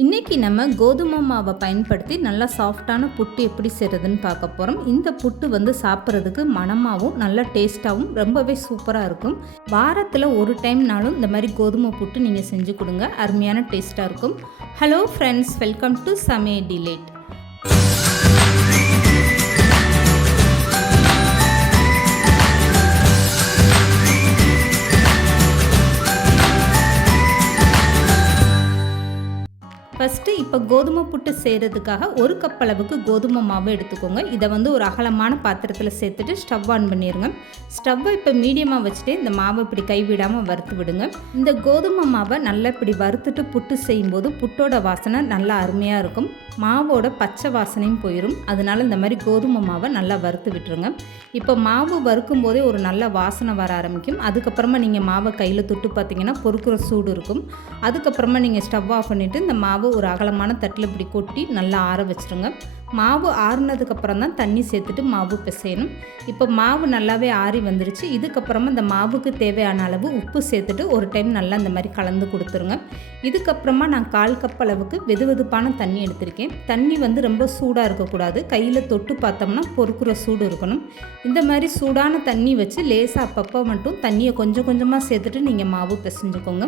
இன்றைக்கி நம்ம கோதுமை மாவை பயன்படுத்தி நல்லா சாஃப்டான புட்டு எப்படி செய்கிறதுன்னு பார்க்க போகிறோம் இந்த புட்டு வந்து சாப்பிட்றதுக்கு மணமாகவும் நல்ல டேஸ்ட்டாகவும் ரொம்பவே சூப்பராக இருக்கும். வாரத்தில் ஒரு டைம்னாலும் இந்த மாதிரி கோதுமை புட்டு நீங்கள் செஞ்சு கொடுங்க. அருமையான டேஸ்ட்டாக இருக்கும். ஹலோ ஃப்ரெண்ட்ஸ் வெல்கம் டு சமே டிலேட் இப்போ கோதுமை புட்டு செய்கிறதுக்காக ஒரு கப் அளவுக்கு கோதுமை மாவு எடுத்துக்கோங்க. இதை வந்து ஒரு அகலமான பாத்திரத்தில் சேர்த்துட்டு ஸ்டவ் ஆன் பண்ணிடுங்க ஸ்டவ்வை இப்போ மீடியமாக வச்சுட்டு இந்த மாவை இப்படி கைவிடாமல் வறுத்து விடுங்க. இந்த கோதுமை மாவை நல்லா இப்படி வறுத்துட்டு புட்டு செய்யும்போது புட்டோட வாசனை நல்லா அருமையாக இருக்கும். மாவோட பச்சை வாசனையும் போயிடும் அதனால இந்த மாதிரி கோதுமை மாவை நல்லா வறுத்து விட்டுருங்க. இப்போ மாவு வறுக்கும் போதே ஒரு நல்ல வாசனை வர ஆரம்பிக்கும். அதுக்கப்புறமா நீங்கள் மாவை கையில் தொட்டு பார்த்தீங்கன்னா பொறுக்கிற சூடு இருக்கும். அதுக்கப்புறமா நீங்கள் ஸ்டவ் ஆஃப் பண்ணிவிட்டு இந்த மாவு ஒரு அகலமாக அகலமான தட்டில் இப்படி கொட்டி நல்லா ஆற வச்சுருங்க. மாவு ஆறுனதுக்கப்புறம் தான் தண்ணி சேர்த்துட்டு மாவு பிசையணும். இப்போ மாவு நல்லாவே ஆறி வந்துருச்சு. இதுக்கப்புறமா இந்த மாவுக்கு தேவையான அளவு உப்பு சேர்த்துட்டு ஒரு டைம் நல்லா இந்த மாதிரி கலந்து கொடுத்துருங்க. இதுக்கப்புறமா நான் கால் கப் அளவுக்கு வெது வெதுப்பான தண்ணி எடுத்திருக்கேன். தண்ணி வந்து ரொம்ப சூடாக இருக்கக்கூடாது. கையில் தொட்டு பார்த்தோம்னா பொறுக்குற சூடு இருக்கணும். இந்த மாதிரி சூடான தண்ணி வச்சு லேசாக அப்பப்போ மட்டும் தண்ணியை கொஞ்சம் கொஞ்சமாக சேர்த்துட்டு நீங்கள் மாவு பிசைஞ்சுக்கோங்க.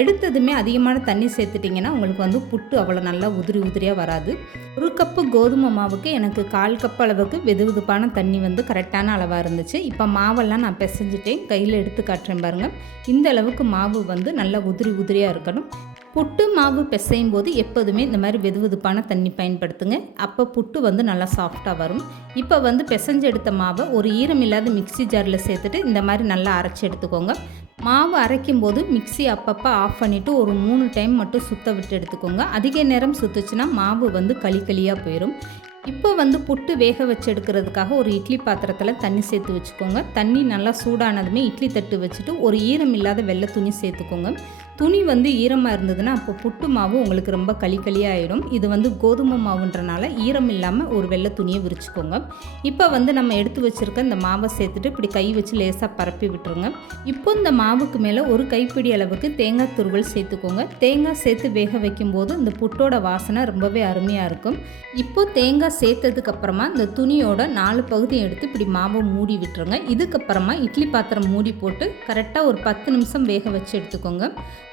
எடுத்ததுமே அதிகமான தண்ணி சேர்த்துட்டிங்கன்னா உங்களுக்கு வந்து புட்டு அவ்வளோ நல்லா உதிரி உதிரியாக வராது. ஒரு கப்பு கோதுமை மாவுக்கு எனக்கு கால் கப் அளவுக்கு வெது வெதுப்பான தண்ணி வந்து கரெக்டான அளவாக இருந்துச்சு. இப்போ மாவெல்லாம் நான் பிசைஞ்சிட்டேன் கையில் எடுத்து காட்டுறேன் பாருங்கள் இந்த அளவுக்கு மாவு வந்து நல்லா உதிரி உதிரியாக இருக்கணும். புட்டு மாவு பிசையும் போது எப்போதுமே இந்த மாதிரி வெது வெதுப்பான தண்ணி பயன்படுத்துங்க. அப்போ புட்டு வந்து நல்லா சாஃப்டாக வரும். இப்போ வந்து பிசைஞ்சு எடுத்த மாவை ஒரு ஈரம் இல்லாத மிக்சி ஜாரில் சேர்த்துட்டு இந்த மாதிரி நல்லா அரைச்சி எடுத்துக்கோங்க. மாவு அரைக்கும் போது மிக்சி அப்பப்போ ஆஃப் பண்ணிவிட்டு ஒரு மூணு டைம் மட்டும் சுத்த விட்டு எடுத்துக்கோங்க. அதிக நேரம் சுத்துச்சுன்னா மாவு வந்து களி களியாக போயிடும் இப்போ வந்து புட்டு வேக வச்சு எடுக்கிறதுக்காக ஒரு இட்லி பாத்திரத்தில் தண்ணி சேர்த்து வச்சுக்கோங்க. தண்ணி நல்லா சூடானதுமே இட்லி தட்டு வச்சுட்டு ஒரு ஈரம் இல்லாத வெள்ளை துணி சேர்த்துக்கோங்க. துணி வந்து ஈரமாக இருந்ததுன்னா அப்போ புட்டு மாவு உங்களுக்கு ரொம்ப களி களியாகிடும் இது வந்து கோதுமை மாவுன்றனால ஈரம் இல்லாமல் ஒரு வெள்ளை துணியை விரிச்சுக்கோங்க. இப்போ வந்து நம்ம எடுத்து வச்சுருக்க இந்த மாவை சேர்த்துட்டு இப்படி கை வச்சு லேசாக பரப்பி விட்டுருங்க. இப்போ இந்த மாவுக்கு மேலே ஒரு கைப்பிடி அளவுக்கு தேங்காய் துருவல் சேர்த்துக்கோங்க. தேங்காய் சேர்த்து வேக வைக்கும்போது இந்த புட்டோட வாசனை ரொம்பவே அருமையாக இருக்கும். இப்போ தேங்காய் சேர்த்ததுக்கப்புறமா இந்த துணியோட நாலு பகுதியை எடுத்து இப்படி மாவை மூடி விட்டுருங்க. இதுக்கப்புறமா இட்லி பாத்திரம் மூடி போட்டு கரெக்டாக ஒரு பத்து நிமிஷம் வேக வச்சு எடுத்துக்கோங்க.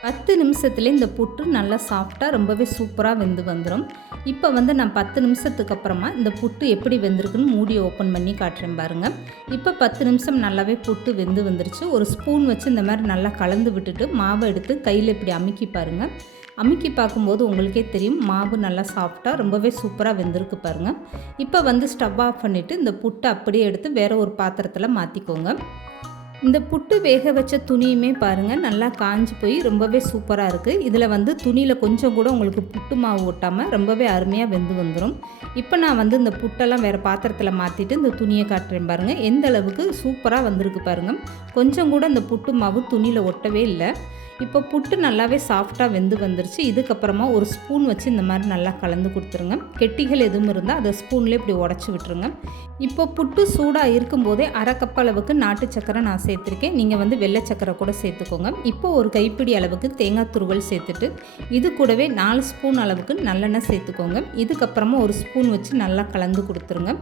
பத்து நிமிஷத்துலேயே இந்த புட்டு நல்லா சாஃப்டாக ரொம்பவே சூப்பராக வெந்து வந்துடும் இப்போ வந்து நான் பத்து நிமிஷத்துக்கு அப்புறமா இந்த புட்டு எப்படி வெந்திருக்குன்னு மூடி ஓப்பன் பண்ணி காட்டுறேன் பாருங்கள் இப்போ பத்து நிமிஷம் நல்லாவே புட்டு வெந்து வந்துருச்சு. ஒரு ஸ்பூன் வச்சு இந்த மாதிரி நல்லா கலந்து விட்டுட்டு மாவை எடுத்து கையில் இப்படி அமுக்கி பாருங்கள் அமுக்கி பார்க்கும்போது உங்களுக்கே தெரியும் மாவு நல்லா சாஃப்டாக ரொம்பவே சூப்பராக வெந்திருக்கு பாருங்கள் இப்போ வந்து ஸ்டவ் ஆஃப் பண்ணிவிட்டு இந்த புட்டை அப்படியே எடுத்து வேறு ஒரு பாத்திரத்தில் மாற்றிக்கோங்க இந்த புட்டு வேக வச்ச துணியுமே பாருங்கள் நல்லா காஞ்சி போய் ரொம்பவே சூப்பராக இருக்குது இதில் வந்து துணியில் கொஞ்சம் கூட உங்களுக்கு புட்டு மாவு ஒட்டாமல் ரொம்பவே அருமையாக வெந்து வந்துடும் இப்போ நான் வந்து இந்த புட்டெல்லாம் வேறு பாத்திரத்தில் மாற்றிட்டு இந்த துணியை காட்டுறேன் பாருங்கள் எந்த அளவுக்கு சூப்பராக வந்திருக்கு பாருங்கள் கொஞ்சம் கூட இந்த புட்டு மாவு துணியில் ஒட்டவே இல்லை. இப்போ புட்டு நல்லாவே சாஃப்டாக வெந்து வந்துருச்சு. இதுக்கப்புறமா ஒரு ஸ்பூன் வச்சு இந்த மாதிரி நல்லா கலந்து கொடுத்துருங்க. கெட்டிகள் எதுவும் இருந்தால் அதை ஸ்பூன்லேயே இப்படி உடச்சி விட்டுருங்க. இப்போ புட்டு சூடாக இருக்கும்போதே அரை கப் அளவுக்கு நாட்டு சக்கரை நான் சேர்த்துருக்கேன். நீங்கள் வந்து வெள்ளை சக்கரை கூட சேர்த்துக்கோங்க. இப்போ ஒரு கைப்பிடி அளவுக்கு தேங்காய் துருவல் சேர்த்துட்டு இது கூடவே நாலு ஸ்பூன் அளவுக்கு நல்லெண்ணெய் சேர்த்துக்கோங்க. இதுக்கப்புறமா ஒரு ஸ்பூன் வச்சு நல்லா கலந்து கொடுத்துருங்க.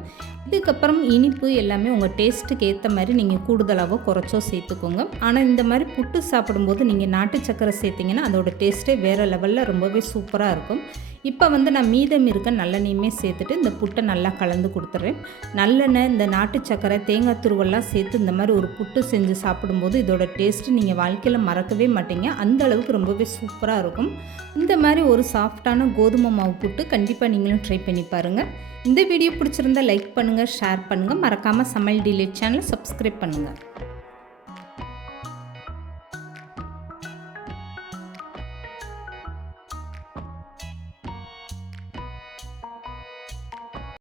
இதுக்கப்புறம் இனிப்பு எல்லாமே உங்கள் டேஸ்ட்டுக்கு ஏற்ற மாதிரி நீங்கள் கூடுதலாகவோ குறைச்சோ சேர்த்துக்கோங்க. ஆனால் இந்த மாதிரி புட்டு சாப்பிடும்போது நீங்கள் நாட்டு சக்கரை சேர்த்திங்கன்னா அதோட டேஸ்ட்டே வேறு லெவலில் ரொம்பவே சூப்பராக இருக்கும். இப்போ வந்து நான் மீதம் இருக்க நல்லெண்ணெயுமே சேர்த்துட்டு இந்த புட்டை நல்லா கலந்து கொடுத்துட்றேன் நல்லெண்ணெய் இந்த நாட்டு சக்கரை தேங்காய் துருவெல்லாம் சேர்த்து இந்த மாதிரி ஒரு புட்டு செஞ்சு சாப்பிடும்போது இதோட டேஸ்ட்டு நீங்கள் வாழ்க்கையில் மறக்கவே மாட்டீங்க. அந்த அளவுக்கு ரொம்பவே சூப்பராக இருக்கும். இந்த மாதிரி ஒரு சாஃப்டான கோதுமை மாவு புட்டு கண்டிப்பாக நீங்களும் ட்ரை பண்ணி பாருங்கள் இந்த வீடியோ பிடிச்சிருந்தா லைக் பண்ணுங்கள் ஷேர் பண்ணுங்கள் மறக்காமல் சமையல் டிலேட் சேனலை சப்ஸ்கிரைப் பண்ணுங்கள்